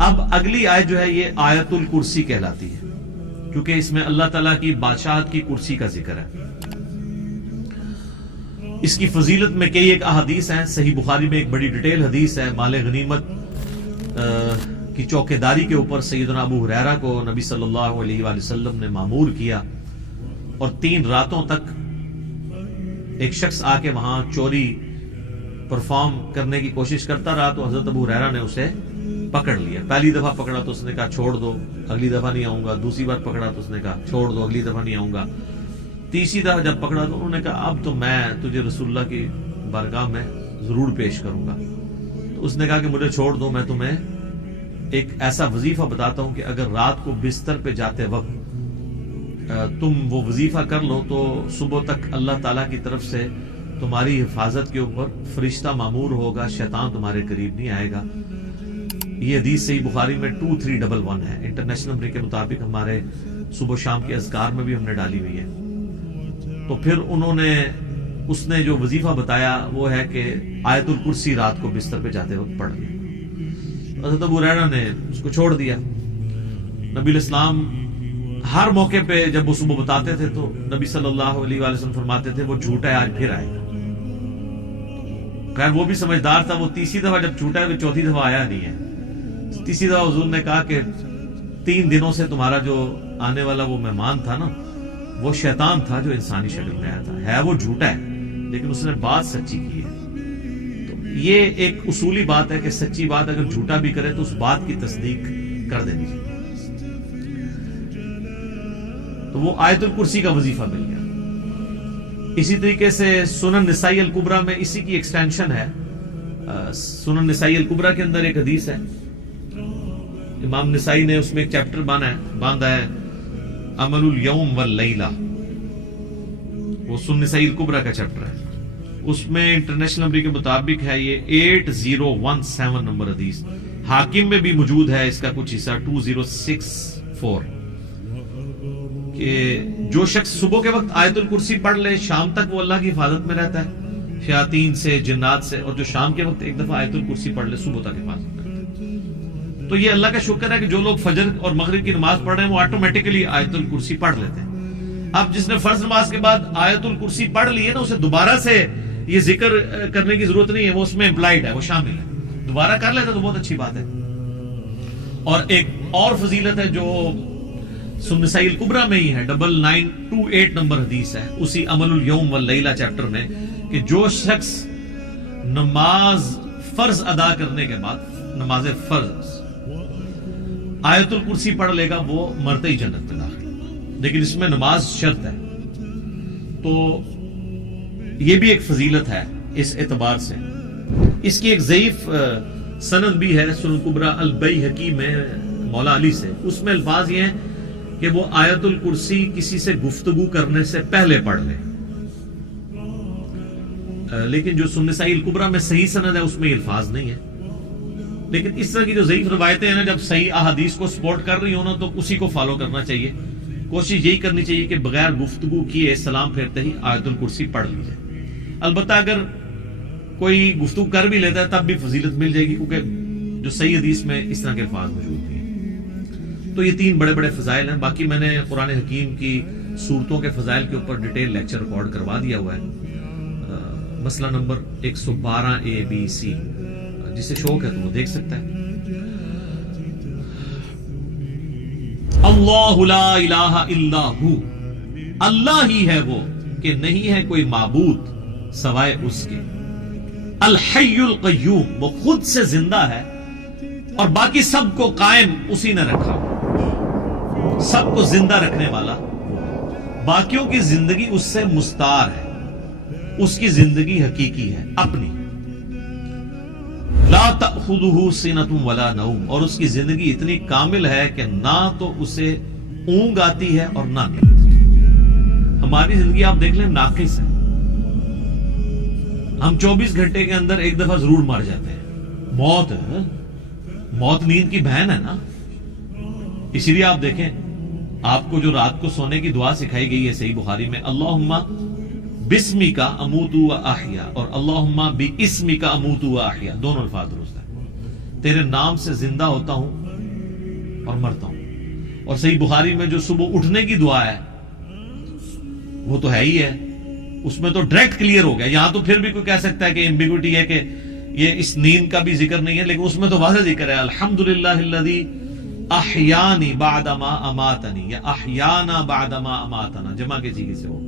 اب اگلی آیت جو ہے یہ آیت الکرسی کہلاتی ہے، کیونکہ اس میں اللہ تعالیٰ کی بادشاہت کی کرسی کا ذکر ہے۔ اس کی فضیلت میں کئی ایک احادیث ہیں، صحیح بخاری میں ایک بڑی ڈیٹیل حدیث ہے، مال غنیمت کی چوکیداری کے اوپر سیدنا ابو ہریرہ کو نبی صلی اللہ علیہ وآلہ وسلم نے مامور کیا، اور 3 راتوں تک ایک شخص آ کے وہاں چوری پرفارم کرنے کی کوشش کرتا رہا، تو حضرت ابو ہریرہ نے اسے پکڑ لیا۔ پہلی دفعہ پکڑا تو اس نے کہا چھوڑ دو، اگلی دفعہ نہیں آؤں گا۔ دوسری بار پکڑا تو اس نے کہا چھوڑ دو، اگلی دفعہ نہیں آؤں گا۔ تیسری دفعہ جب پکڑا تو انہوں نے کہا اب تو میں تجھے رسول اللہ کی بارگاہ میں ضرور پیش کروں گا۔ تو اس نے کہا کہ مجھے چھوڑ دو، میں تمہیں ایک ایسا وظیفہ بتاتا ہوں کہ اگر رات کو بستر پہ جاتے وقت تم وہ وظیفہ کر لو تو صبح تک اللہ تعالیٰ کی طرف سے تمہاری حفاظت کے اوپر فرشتہ مامور ہوگا، شیطان تمہارے قریب نہیں آئے گا۔ یہ حدیث صحیح بخاری میں 2311 ہے، انٹرنیشنل نمبر کے مطابق ہمارے صبح شام کے اذکار میں بھی ہم نے ڈالی ہوئی ہے۔ تو پھر اس نے جو وظیفہ بتایا وہ ہے کہ آیت الکرسی رات کو بستر پہ جاتے وقت پڑھ لیا۔ حضرت ابو ہریرہ نے اس کو چھوڑ دیا۔ نبی الاسلام ہر موقع پہ جب وہ صبح بتاتے تھے تو نبی صلی اللہ علیہ وآلہ وسلم فرماتے تھے وہ جھوٹا ہے، آج پھر آئے گا۔ خیر وہ بھی سمجھدار تھا، وہ تیسری دفعہ جب جھوٹا ہے تو چوتھی دفعہ آیا نہیں ہے۔ تیسری دفعہ حضور نے کہا کہ 3 دنوں سے تمہارا جو آنے والا وہ مہمان تھا نا، وہ شیطان تھا جو انسانی شکل میں آیا تھا، ہے وہ جھوٹا ہے لیکن اس نے بات سچی کی ہے۔ تو یہ ایک اصولی بات ہے کہ سچی بات اگر جھوٹا بھی کرے تو اس بات کی تصدیق کر دینی چاہیے۔ تو وہ آیت الکرسی کا وظیفہ مل گیا۔ اسی طریقے سے سنن نسائی الکبریٰ میں اسی کی ایکسٹینشن ہے۔ سنن نسائی الکبریٰ کے اندر ایک حدیث ہے، امام نسائی نے اس میں ایک چیپٹر باندھا ہے عمل الیوم واللیلہ، وہ سنن نسائی الکبریٰ کا چیپٹر ہے۔ اس میں انٹرنیشنل نمبر کے مطابق ہے یہ 8017 نمبر حدیث، حاکم میں بھی موجود ہے اس کا کچھ حصہ 2064، کہ جو شخص صبح کے وقت آیت الکرسی پڑھ لے شام تک وہ اللہ کی حفاظت میں رہتا ہے، شیاطین سے، جنات سے، اور جو شام کے وقت ایک دفعہ آیت الکرسی پڑھ لے صبح تک حفاظت میں رہتا ہے۔ تو یہ اللہ کا شکر ہے کہ جو لوگ فجر اور مغرب کی نماز پڑھ رہے ہیں وہ آٹومیٹکلی آیت الکرسی پڑھ لیتے ہیں۔ اب جس نے فرض نماز کے بعد آیت الکرسی پڑھ لی ہے نا، اسے دوبارہ سے یہ ذکر کرنے کی ضرورت نہیں ہے، وہ اس میں امپلائڈ ہے، وہ شامل ہے، دوبارہ کر لیتا تو بہت اچھی بات ہے۔ اور ایک اور فضیلت ہے جو سنن نسائی الکبریٰ میں ہی ہے، 9928 نمبر حدیث ہے اسی عمل الیوم واللیلہ چیپٹر میں، کہ جو شخص نماز فرض ادا کرنے کے بعد، نماز فرض آیت الکرسی پڑھ لے گا وہ مرتے ہی جنت میں داخل، لیکن اس میں نماز شرط ہے۔ تو یہ بھی ایک فضیلت ہے اس اعتبار سے۔ اس کی ایک ضعیف سند بھی ہے سنن کبریٰ البیہقی میں مولا علی سے، اس میں الفاظ یہ ہیں کہ وہ آیت الکرسی کسی سے گفتگو کرنے سے پہلے پڑھ لے، لیکن جو سنن نسائی الکبریٰ میں صحیح سند ہے اس میں یہ الفاظ نہیں ہے۔ لیکن اس طرح کی جو ضعیف روایتیں ہیں نا، جب صحیح احادیث کو سپورٹ کر رہی ہوں نا تو اسی کو فالو کرنا چاہیے، کوشش یہی کرنی چاہیے کہ بغیر گفتگو کیے سلام پھیرتے ہی آیت الکرسی پڑھ لی جائے۔ البتہ اگر کوئی گفتگو کر بھی لیتا ہے تب بھی فضیلت مل جائے گی، کیونکہ جو صحیح حدیث میں اس طرح کے الفاظ موجود ہیں۔ تو یہ 3 بڑے بڑے فضائل ہیں، باقی میں نے قرآن حکیم کی سورتوں کے فضائل کے اوپر ڈیٹیل لیکچر ریکارڈ کروا دیا ہوا ہے، مسئلہ نمبر 112ABC، جسے شوق ہے تو وہ دیکھ سکتا ہے۔ اللہ لا الہ الا ہو، اللہ ہی ہے وہ کہ نہیں ہے کوئی معبود سوائے اس کے، الحی القیوم، وہ خود سے زندہ ہے اور باقی سب کو قائم اسی نے رکھا، سب کو زندہ رکھنے والا، باقیوں کی زندگی اس سے مستعار ہے، اس کی زندگی حقیقی ہے اپنی، لا تأخذہ سنۃ ولا نوم، اور اس کی زندگی اتنی کامل ہے کہ نہ تو اسے اونگ آتی ہے اور نہ نیند۔ ہماری زندگی آپ دیکھ لیں ناقص ہے، ہم 24 گھنٹے کے اندر ایک دفعہ ضرور مر جاتے ہیں، موت نیند کی بہن ہے نا۔ اسی لیے آپ دیکھیں آپ کو جو رات کو سونے کی دعا سکھائی گئی ہے صحیح بخاری میں، اللہم بسمی کا اموت و احیا، اور اللہم باسمی کا اموت و احیا، دونوں الفاظ درست ہیں، تیرے نام سے زندہ ہوتا ہوں اور مرتا ہوں. اور صحیح بخاری میں جو صبح اٹھنے کی دعا ہے وہ تو ہے ہی ہے, اس میں تو ڈائریکٹ کلیئر ہو گیا. یہاں تو پھر بھی کوئی کہہ سکتا ہے کہ ایمبیگوٹی ہے کہ یہ اس نیند کا بھی ذکر نہیں ہے, لیکن اس میں تو واضح ذکر ہے الحمدللہ الذی احیانی بعد ما اماتنی, یا احیانا بعد ما اماتنا, جمع کے سیغے سے ہو,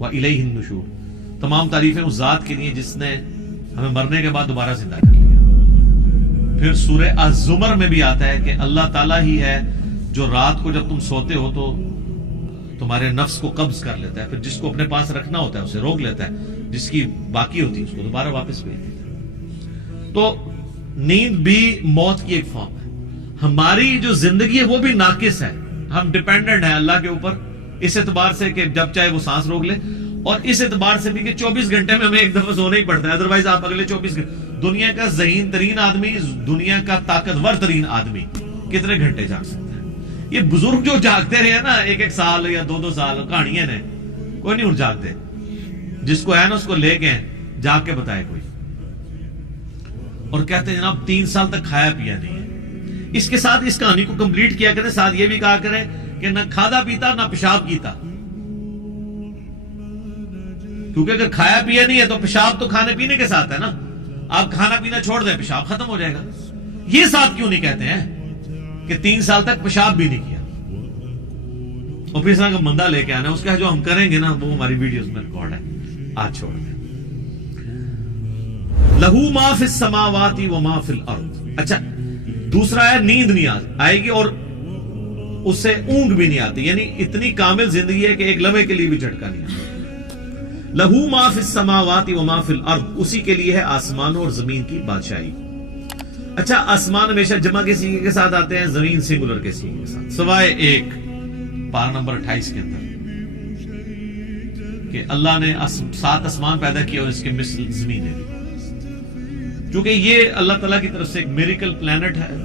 وَإِلَيْهِ النُّشُورُ. تمام تعریفیں اس ذات کے لیے جس نے ہمیں مرنے کے بعد دوبارہ زندہ کر لیا. پھر سورہ الزمر میں بھی آتا ہے کہ اللہ تعالیٰ ہی ہے جو رات کو جب تم سوتے ہو تو تمہارے نفس کو قبض کر لیتا ہے, پھر جس کو اپنے پاس رکھنا ہوتا ہے اسے روک لیتا ہے, جس کی باقی ہوتی ہے اس کو دوبارہ واپس بھیج دیتا ہے. تو نیند بھی موت کی ایک فارم ہے. ہماری جو زندگی ہے وہ بھی ناقص ہے, ہم ڈیپینڈنٹ ہیں اللہ کے اوپر اس اعتبار سے کہ جب چاہے وہ سانس روک لے, اور اس اعتبار سے بھی کہ 24 گھنٹے میں ہمیں ایک دفعہ سونا ہی پڑتا ہے, ادروائز آپ اگلے 24 گھنٹے. دنیا کا ذہین ترین آدمی, دنیا کا طاقتور ترین آدمی کتنے گھنٹے جاگ سکتا ہے؟ یہ بزرگ جو جاگتے رہے نا 1-1 سال یا 2-2 سال, کہانیاں نے, کوئی نہیں اٹھ جاگتے. جس کو ہے نا اس کو لے کے جاگ کے بتائے کوئی, اور کہتے ہیں جناب 3 سال تک کھایا پیا نہیں ہے. اس کے ساتھ اس کہانی کو کمپلیٹ کیا کریں, ساتھ یہ بھی کہا کریں کہ نہ کھادا پیتا نہ پیشاب کیتا, کیونکہ اگر کھایا پیا نہیں ہے تو پیشاب تو کھانے پینے کے ساتھ ہے نا. آپ کھانا پینا چھوڑ دیں پیشاب ختم ہو جائے گا. یہ ساتھ کیوں نہیں کہتے ہیں کہ 3 سال تک پیشاب بھی نہیں کیا, اور پھر اس طرح کا بندہ لے کے آنا, اس کا جو ہم کریں گے نا وہ ہماری ویڈیوز میں ریکارڈ ہے, آج چھوڑ دیں. لہو ما فی السماوات و ما فی الارض. اچھا دوسرا ہے نیند نہیں آئے گی اور اس سے اونگ بھی نہیں آتی, یعنی اتنی کامل زندگی ہے کہ ایک لمحے کے لیے بھی جھٹکا نہیں آتا. لہو ما فی السماوات و ما فی الارض, اسی کے لیے ہے آسمانوں اور زمین کی بادشاہی. اچھا آسمان ہمیشہ جمع کے سیغے کے ساتھ آتے ہیں, زمین سنگولر کے سیغے کے ساتھ, سوائے ایک پارہ نمبر 28 کے اندر کہ اللہ نے 7 آسمان پیدا کیا اور اس کے مثل زمین ہے. چونکہ یہ اللہ تعالیٰ کی طرف سے ایک میریکل پلانٹ ہے,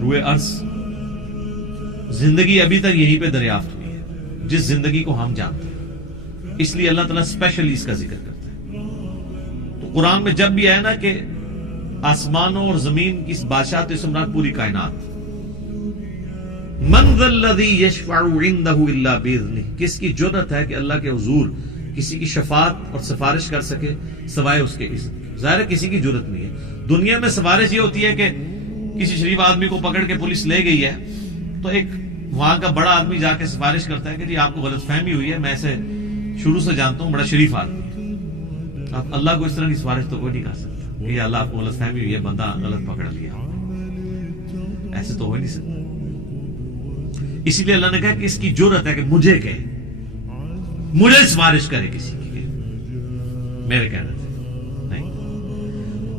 روئے ارض. زندگی ابھی تک یہیں پہ دریافت ہوئی ہے, جس زندگی کو ہم جانتے ہیں, اس لیے اللہ تعالیٰ اسپیشلی اس کا ذکر کرتا ہے. تو قرآن میں جب بھی آیا نا کہ آسمانوں اور زمین کی بادشاہ, تو اس مراد پوری کائنات. من ذا الذی یشفع عنده الا باذنہ, کس کی جرأت ہے کہ اللہ کے حضور کسی کی شفاعت اور سفارش کر سکے سوائے اس کے اذن. ظاہر ہے کسی کی جرأت نہیں ہے. دنیا میں سفارش یہ ہوتی ہے کہ کسی شریف آدمی کو پکڑ کے پولیس لے گئی ہے تو ایک وہاں کا بڑا آدمی جا کے سفارش کرتا ہے کہ جی آپ کو غلط فہمی ہوئی ہے, میں اسے شروع سے جانتا ہوں, بڑا شریف آدمی ہے. آپ اللہ کو اس طرح کی سفارش تو کوئی نہیں کر سکتا کہ اللہ آپ کو غلط فہمی ہوئی ہے, بندہ غلط پکڑ لیا, ایسے تو ہو نہیں سکتا. اسی لیے اللہ نے کہا کہ اس کی جرأت ہے کہ مجھے کہے, مجھے سفارش کرے کسی کی, میرے کہنے سے نہیں.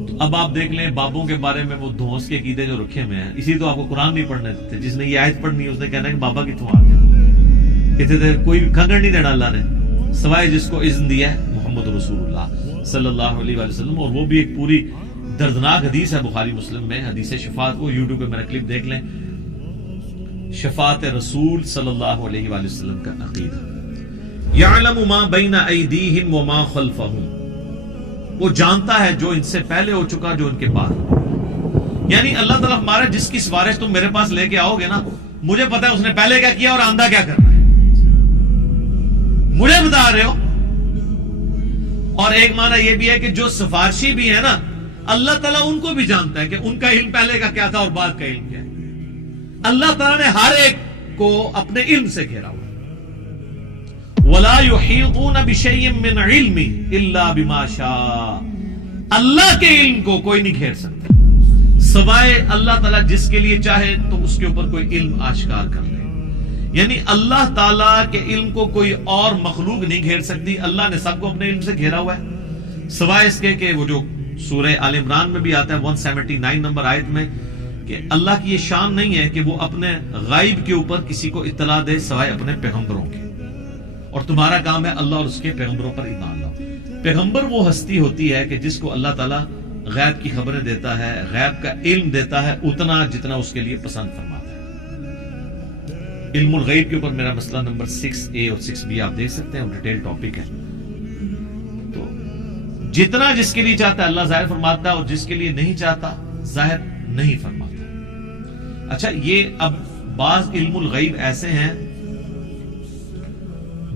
تو اب آپ دیکھ لیں بابوں کے بارے میں وہ دھونس کے عقیدے جو رکھے ہوئے ہیں, اسی تو آپ کو قرآن نہیں پڑھنے دیتے. جس نے یہ آیت پڑھنی ہے اس نے کہنا ہے کہ بابا کتوں آ گیا, کہتے کوئی کنگڑ نہیں دینا اللہ نے سوائے جس کو اذن دیا ہے محمد رسول اللہ صلی اللہ علیہ وسلم. اور وہ بھی ایک پوری دردناک حدیث ہے بخاری مسلم میں, حدیث شفاعت. کو یوٹیوب پہ میرا کلپ دیکھ لیں, شفاعت رسول صلی اللہ علیہ وآلہ وسلم کا عقیدہ. یعلم ما بین ایدیہم وما خلفہم, وہ جانتا ہے جو ان سے پہلے ہو چکا جو ان کے بعد. یعنی اللہ تعالیٰ ہمارا جس کی سفارش تم میرے پاس لے کے آؤ گے نا, مجھے پتا ہے اس نے پہلے کیا کیا اور آندہ کیا کرنا ہے, مجھے بتا رہے ہو. اور ایک معنی یہ بھی ہے کہ جو سفارشی بھی ہے نا, اللہ تعالیٰ ان کو بھی جانتا ہے کہ ان کا علم پہلے کا کیا تھا اور بعد کا علم کیا ہے. اللہ تعالیٰ نے ہر ایک کو اپنے علم سے گھیرا ہوا. وَلَا يُحِيطُونَ بِشَيْءٍ مِّنْ عِلْمِهِ إِلَّا بِمَا شَاءَ, اللہ کے علم کو کوئی نہیں گھیر سکتا سوائے اللہ تعالیٰ جس کے لیے چاہے تو اس کے اوپر کوئی علم آشکار کر لے. یعنی اللہ تعالیٰ کے علم کو کوئی اور مخلوق نہیں گھیر سکتی. اللہ نے سب کو اپنے علم سے گھیرا ہوا ہے, سوائے اس کے کہ وہ جو سورہ آل عمران میں بھی آتا ہے 179 نمبر آیت میں کہ اللہ کی یہ شان نہیں ہے کہ وہ اپنے غائب کے اوپر کسی کو اطلاع دے سوائے اپنے پیغمبروں کے, اور تمہارا کام ہے اللہ اور اس کے پیغمبروں پر ایمان لاؤ. پیغمبر وہ ہستی ہوتی ہے کہ جس کو اللہ تعالیٰ غیب کی خبریں دیتا ہے, غیب کا علم دیتا ہے اتنا جتنا اس کے لیے پسند فرماتا ہے. علم الغیب کے اوپر میرا مسئلہ نمبر 6A اور 6B آپ دیکھ سکتے ہیں, ڈیٹیل ٹاپک ہے. تو جتنا جس کے لیے چاہتا ہے اللہ ظاہر فرماتا ہے, اور جس کے لیے نہیں چاہتا ظاہر نہیں فرماتا. اچھا یہ اب بعض علم الغیب ایسے ہیں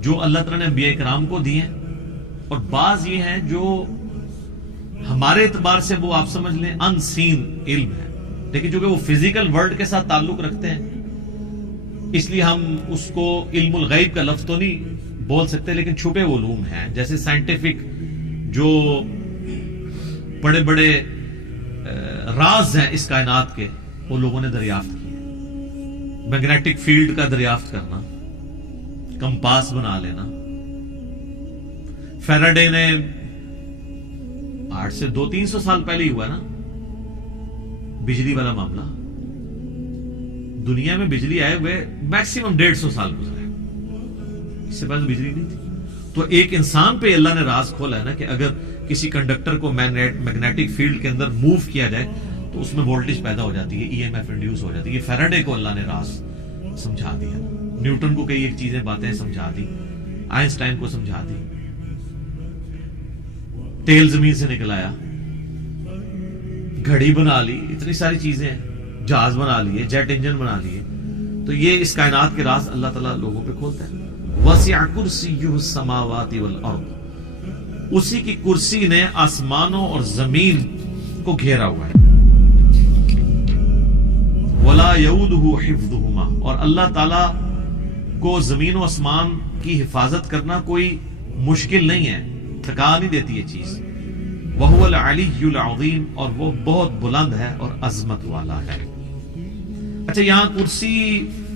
جو اللہ تعالیٰ نے انبیاء کرام کو دیے اور بعض یہ ہیں جو ہمارے اعتبار سے وہ آپ سمجھ لیں ان سین علم ہے، لیکن جو کہ وہ فزیکل ورلڈ کے ساتھ تعلق رکھتے ہیں، اس لیے ہم اس کو علم الغیب کا لفظ تو نہیں بول سکتے، لیکن چھپے علوم ہیں، جیسے سائنٹیفک جو بڑے بڑے راز ہیں اس کائنات کے وہ لوگوں نے دریافت کیے، میگنیٹک فیلڈ کا دریافت کرنا، کمپاس بنا لینا، فیراڈے نے 8 سے 200-300 سال پہلے ہی ہوا نا بجلی والا معاملہ، دنیا میں بجلی آئے ہوئے میکسیمم 150 سال گزرے، اس سے پہلے بجلی نہیں تھی، تو ایک انسان پہ اللہ نے راز کھولا ہے نا کہ اگر کسی کنڈکٹر کو میگنیٹک فیلڈ کے اندر موو کیا جائے تو اس میں وولٹیج پیدا ہو جاتی ہے، ای ایم ایف انڈیوس ہو جاتی ہے، یہ فیراڈے کو اللہ نے راز سمجھا دیا، نیوٹن کو کئی ایک چیزیں باتیں سمجھا دی، آئنسٹائن کو سمجھا دی، تیل زمین سے نکل آیا، گھڑی بنا لی، اتنی ساری چیزیں، جہاز بنا لیے، جیٹ انجن بنا لیے، تو یہ اس کائنات کے راز اللہ تعالیٰ لوگوں پہ کھولتا ہے۔ وسع کرسیہ السماوات والارض، اسی کی کرسی نے آسمانوں اور زمین کو گھیرا ہوا ہے، ولا یؤودہ حفظہما، اور اللہ تعالیٰ کو زمین و آسمان کی حفاظت کرنا کوئی مشکل نہیں ہے، تھکا نہیں دیتی یہ چیز، وہو العلی العظیم، اور وہ بہت بلند ہے اور عظمت والا ہے۔ اچھا یہاں کرسی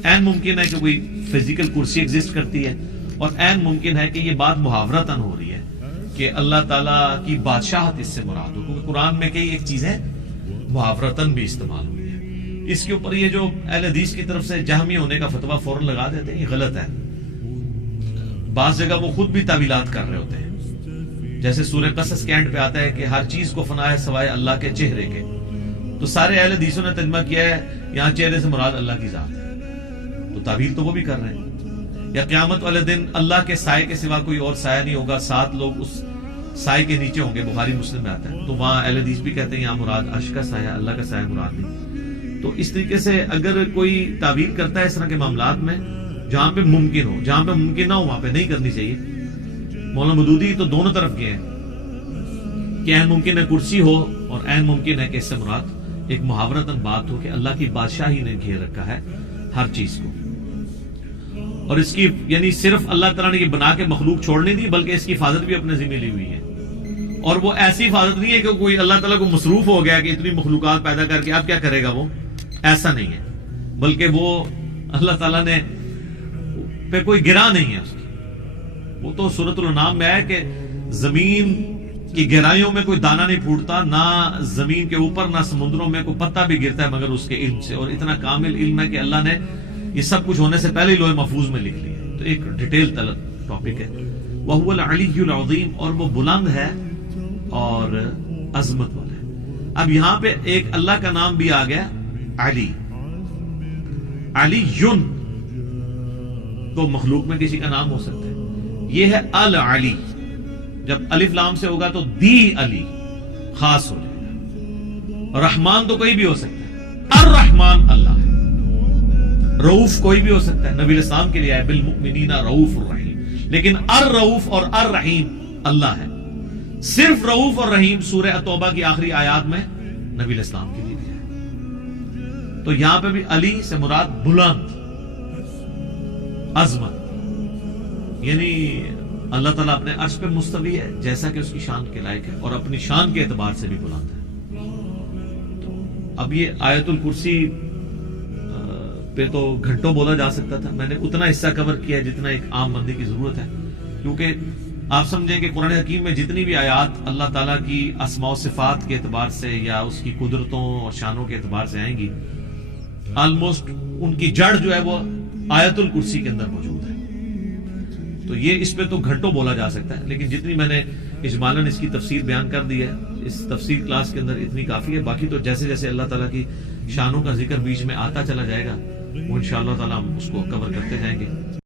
این ممکن ہے کہ کوئی فزیکل کرسی ایگزسٹ کرتی ہے، اور این ممکن ہے کہ یہ بات محاورتاً ہو رہی ہے کہ اللہ تعالیٰ کی بادشاہت اس سے مراد ہو، کیونکہ قرآن میں کئی ایک چیزیں محاورتاً بھی استعمال ہوئی ہے۔ اس کے اوپر یہ جو اہل حدیث کی طرف سے جہمی ہونے کا فتویٰ فوراً لگا دیتے ہیں، یہ غلط ہے، بعض جگہ وہ خود بھی تعویلات کر رہے ہوتے ہیں، جیسے سورہ قصص کے اینڈ پہ آتا ہے کہ ہر چیز کو فنا ہے سوائے اللہ کے چہرے کے، تو سارے اہل حدیثوں نے ترجمہ کیا ہے یہاں چہرے سے مراد اللہ کی ذات ہے، تو تعویل تو وہ بھی کر رہے ہیں، یا قیامت والے دن اللہ کے سائے کے سوا کوئی اور سایہ نہیں ہوگا، 7 لوگ اس سائے کے نیچے ہوں گے، بخاری مسلم میں آتا ہے، تو وہاں اہل حدیث بھی کہتے ہیں یہاں مراد عرش کا سایہ، اللہ کا سایہ مراد نہیں۔ تو اس طریقے سے اگر کوئی تعویل کرتا ہے اس طرح کے معاملات میں جہاں پہ ممکن ہو، جہاں پہ ممکن نہ ہو وہاں پہ نہیں کرنی چاہیے۔ مولانا مودودی تو دونوں طرف گئے ہیں کہ عین ممکن ہے کرسی ہو اور عین ممکن ہے کہ اس سے مراد ایک محاورتاً بات ہو کہ اللہ کی بادشاہی نے گھیر رکھا ہے ہر چیز کو، اور اس کی یعنی صرف اللہ تعالیٰ نے یہ بنا کے مخلوق چھوڑنے دی بلکہ اس کی حفاظت بھی اپنے ذمہ لی ہوئی ہے، اور وہ ایسی حفاظت نہیں ہے کہ کوئی اللہ تعالیٰ کو مصروف ہو گیا کہ اتنی مخلوقات پیدا کر کے اب کیا کرے گا، وہ ایسا نہیں ہے، بلکہ وہ اللہ تعالیٰ نے پہ کوئی گرا نہیں ہے اس کی، وہ تو سورۃ الانعام میں ہے کہ زمین کی گہرائیوں میں کوئی دانہ نہیں پھوٹتا، نہ زمین کے اوپر نہ سمندروں میں کوئی پتا بھی گرتا ہے مگر اس کے علم سے، اور اتنا کامل علم ہے کہ اللہ نے یہ سب کچھ ہونے سے پہلے ہی لوح محفوظ میں لکھ لیا، تو ایک ڈیٹیل ٹاپک ہے۔ وَهُوَ الْعَلِيُّ الْعَظِيمُ، اور وہ بلند ہے اور عظمت والا ہے۔ اب یہاں پہ ایک اللہ کا نام بھی آ گیا علی، علی یون تو مخلوق میں کسی کا نام ہو سکتا ہے، یہ ہے العلی، جب الف لام سے ہوگا تو دی علی خاص ہو جائے گا، رحمان تو کوئی بھی ہو سکتا ہے، الرحمان اللہ ہے، رؤوف کوئی بھی ہو سکتا ہے، نبی الاسلام کے لیے ہے بالمؤمنین رؤوف الرحیم، لیکن الرؤوف اور الرحیم اللہ ہے، صرف رؤوف اور رحیم سورہ توبہ کی آخری آیات میں نبی الاسلام کے لیے بھی ہے، تو یہاں پہ بھی علی سے مراد بلند، عظمت، یعنی اللہ تعالیٰ اپنے عرش پہ مستوی ہے جیسا کہ اس کی شان کے لائق ہے، اور اپنی شان کے اعتبار سے بھی بلند ہے۔ تو اب یہ آیت الکرسی پہ تو گھنٹوں بولا جا سکتا تھا، میں نے اتنا حصہ کور کیا ہے جتنا ایک عام بندے کی ضرورت ہے، کیونکہ آپ سمجھیں کہ قرآن حکیم میں جتنی بھی آیات اللہ تعالیٰ کی اسماء و صفات کے اعتبار سے یا اس کی قدرتوں اور شانوں کے اعتبار سے آئیں گی، آلموسٹ ان کی جڑ جو ہے وہ آیت الکرسی کے اندر موجود ہے، تو یہ اس پہ تو گھنٹوں بولا جا سکتا ہے، لیکن جتنی میں نے اجمالاً اس کی تفسیر بیان کر دی ہے اس تفسیر کلاس کے اندر اتنی کافی ہے، باقی تو جیسے جیسے اللہ تعالیٰ کی شانوں کا ذکر بیچ میں آتا چلا جائے گا وہ انشاءاللہ تعالیٰ ہم اس کو کور کرتے جائیں گے۔